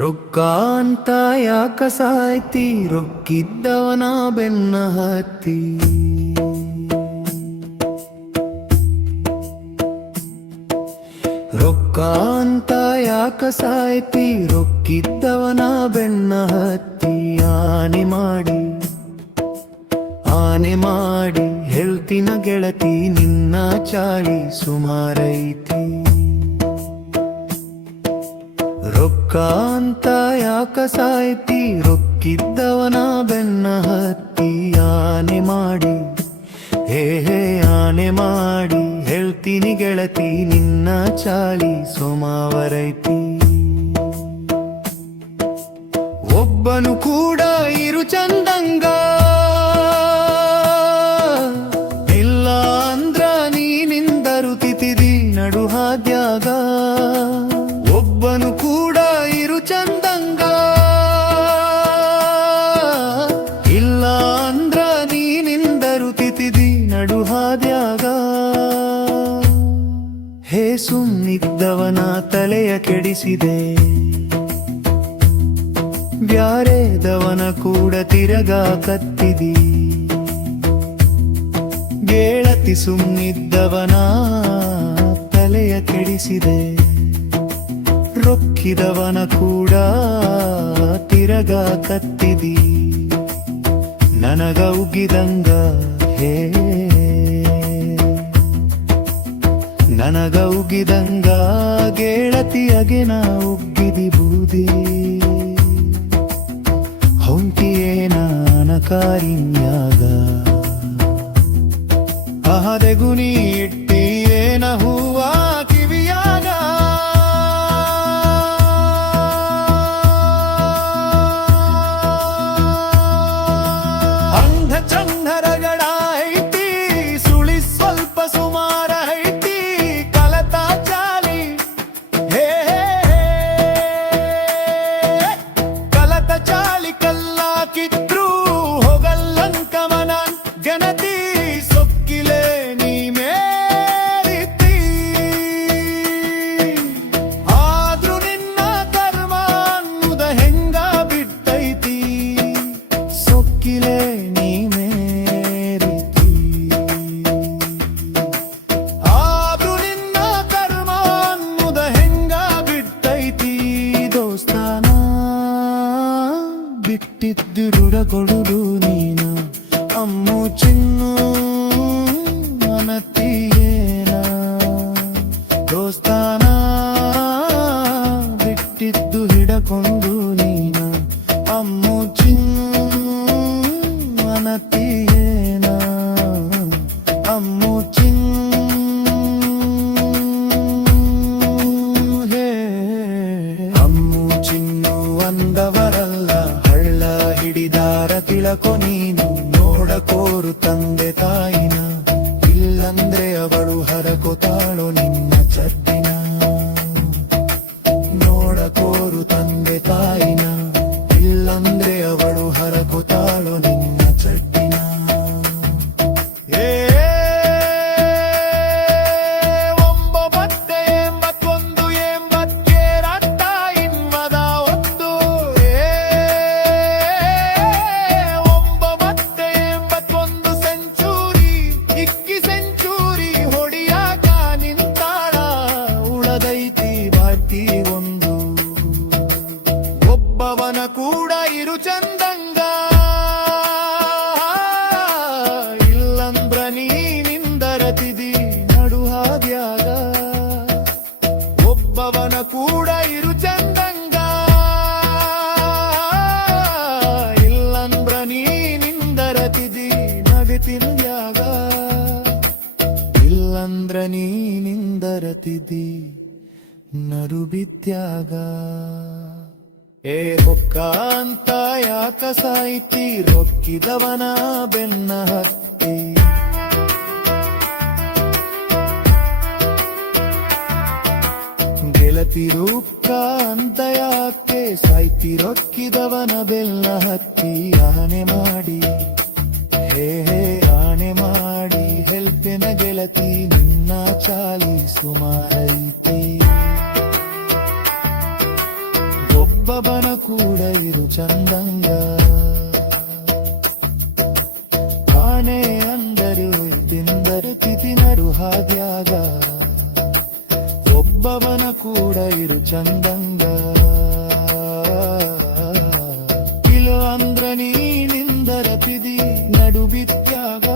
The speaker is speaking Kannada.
ರೊಕ್ಕ ಅಂತ ಯಾಕ ಸಾಯ್ತಿ, ರೊಕ್ಕಿದ್ದವನ ಬೆನ್ನ ಹತ್ತಿ. ರೊಕ್ಕ ಅಂತ ಯಾಕ ಸಾಯ್ತಿ, ರೊಕ್ಕಿದ್ದವನ ಬೆನ್ನ ಹತ್ತಿ. ಆನೆ ಮಾಡಿ ಹೇಳ್ತಿನ ಗೆಳತಿ, ನಿನ್ನ ಚಾಳಿ ಸುಮಾರೈತಿ. ರೊಕ್ಕ ಅಂತ ಯಾಕ ಸಾಯ್ತಿ, ರೊಕ್ಕಿದ್ದವನ ಬೆನ್ನ ಹತ್ತಿ. ಆನೆ ಮಾಡಿ ಹೇಳ್ತೀನಿ ಗೆಳತಿ, ನಿನ್ನ ಚಾಳಿ ಸೋಮಾವರೈತಿ. ಒಬ್ಬನು ಕೂಡ ಇರು ಚಂದಂಗ, ಇಲ್ಲ ಅಂದ್ರ ನೀನಿಂದರುತಿತಿದಿ ನಡು ಹಾದ್ಯಾಗ. ಒಬ್ಬನು ಕೂಡ ಇರು ಚಂದಂಗ, ಇಲ್ಲ ಅಂದ್ರ ನೀನಿಂದರುತಿತಿದಿ ನಡು ಹಾದ್ಯಾಗ. ಹೇ ಸುಮ್ನಿದ್ದವನ ತಲೆಯ ಕೆಡಿಸಿದೆ, ಬ್ಯಾರೆದವನ ಕೂಡ ತಿರಗಾಕತ್ತಿದಿ. ಗೆಳತಿ ಸುಮ್ನಿದ್ದವನ ತಲೆಯ ಕೆಡಿಸಿದೆ, ರೊಕ್ಕಿದವನ ಕೂಡ ತಿರಗಾಕತ್ತಿದಿ. ನನಗ ಉಗ್ಗಿದಂಗ ನನಗ ಉಗ್ಗಿದಂಗ ಗೆಳತಿಯಗೆ ನಾ ಉಗ್ಗಿದಿ ಬೂದಿ. ಹೊಂಟಿಯೇನ ಅನಕಾರಿನ್ಯಾಗ, ಅಹದೆಗು ನೀ ಇಟ್ಟಿಯೇನ ಹೂವ ಕಿವಿಯಾಗ. ಅಂಧ ಚಂದರಗಡ ಐತಿ, ಸುಳಿ ಸ್ವಲ್ಪ ಸುಮಾರ ಐತಿ. ಕಲತ ಚಾಲಿ ಕಲತ ಚಾಲಿ ಕಲ್ಲಾಕಿದ್ರು ಹೋಗಲ್ಲಂಕ ಮನ ಗಣತಿ. ಸೊಕ್ಕಿಲೆ ನೀ ಮೇರಿತಿ, ಆದ್ರೂ ನಿನ್ನ ಕರ್ಮ ಅನ್ನುದ ಹೆಂಗ ಬಿಟ್ಟೈತಿ. ಸೊಕ್ಕಿಲೆ ನೀ ಮೇರಿತಿ, ಆದ್ರೂ ನಿನ್ನ ಕರ್ಮ ಅನ್ನುದ ಹೆಂಗ ಬಿಟ್ಟೈತಿ. ದೋಸ್ತಾನ ಬಿಟ್ಟಿದ್ದು ರುಡಗೊಡುದು ನೀನ, ಅಮ್ಮು ಚಿನ್ನು ಅನತಿಯೇನ. ದೋಸ್ತಾನ ಬಿಟ್ಟಿದ್ದು ಹಿಡಕೊಂಡು ನೀನ, ಅಮ್ಮು ಚಿನ್ನು ಅನತಿಯೇನ. ಅಮ್ಮು ಚಿನ್ನು ಅಮ್ಮು ಚಿನ್ನು ಅಂದವರಲ್ಲ, ಹಳ್ಳ ಹಿಡಿದಾರ ತಿಳಕೊ ನೀನು. ನೋಡಕೋರು ತಂದೆ ತಾಯಿನ, ಇಲ್ಲಂದ್ರೆ ಅವಳು ಹರಕೊತಾಳೋ ನಿನ್ನ ಚದ್ದಿನ. ನೋಡಕೋರು ತಂದೆ ತಾಯಿನ, ಇಲ್ಲಂದ್ರೆ ಅವಳು ಹರಕೊತಾಳೋ ನಿನ್ನ ಚಡ್ಡಿನ. ಒಬ್ಬವನ ಕೂಡ ಇರು ಚಂದಂಗ, ಇಲ್ಲಂದ್ರ ನೀನಿಂದರತಿದಿ ನಡು ಹಾದ್ಯಾಗ. ಒಬ್ಬವನ ಕೂಡ ಇರು ಚಂದಂಗ, ಇಲ್ಲಂದ್ರ ನೀನಿಂದರತಿದಿ ನಡುತಿನ್ಯಾಗ. ಇಲ್ಲಂದ್ರ ನೀನಿಂದರತಿದಿ ನಡು ಬಿದ್ಯಾಗ. ಏ ರೊಕ್ಕ ಅಂತ ಯಾಕ ಸಾಯ್ತಿ, ರೊಕ್ಕಿದವನ ಬೆನ್ನ ಹತ್ತಿ. ಗೆಳತಿ ರೊಕ್ಕ ಅಂತ ಯಾಕೆ ಸಾಯ್ತಿ, ರೊಕ್ಕಿದವನ ಬೆನ್ನ ಹತ್ತಿ. ಆನೆ ಮಾಡಿ ಆನೆ ಮಾಡಿ ಹೆಲ್ಪ್ ಏನ ಗೆಳತಿ ನಿನ್ನ ಚಾಲಿ ಸುಮಾರೈತೆ ಒಬ್ಬವನ ಕೂಡ ಇರು ಚಂದಂಗ ಆನೆ ಅಂದರು ತಿಂದರು ತಿಥಿ ನಡು ಹಾದ್ಯಾಗ ಒಬ್ಬವನ ಕೂಡ ಇರು ಚಂದಂಗ ಕಿಲೋ ಅಂದ್ರ ನೀ ನಿಂದರ ತಿದಿ ನಡು ಬಿತ್ಯಾಗ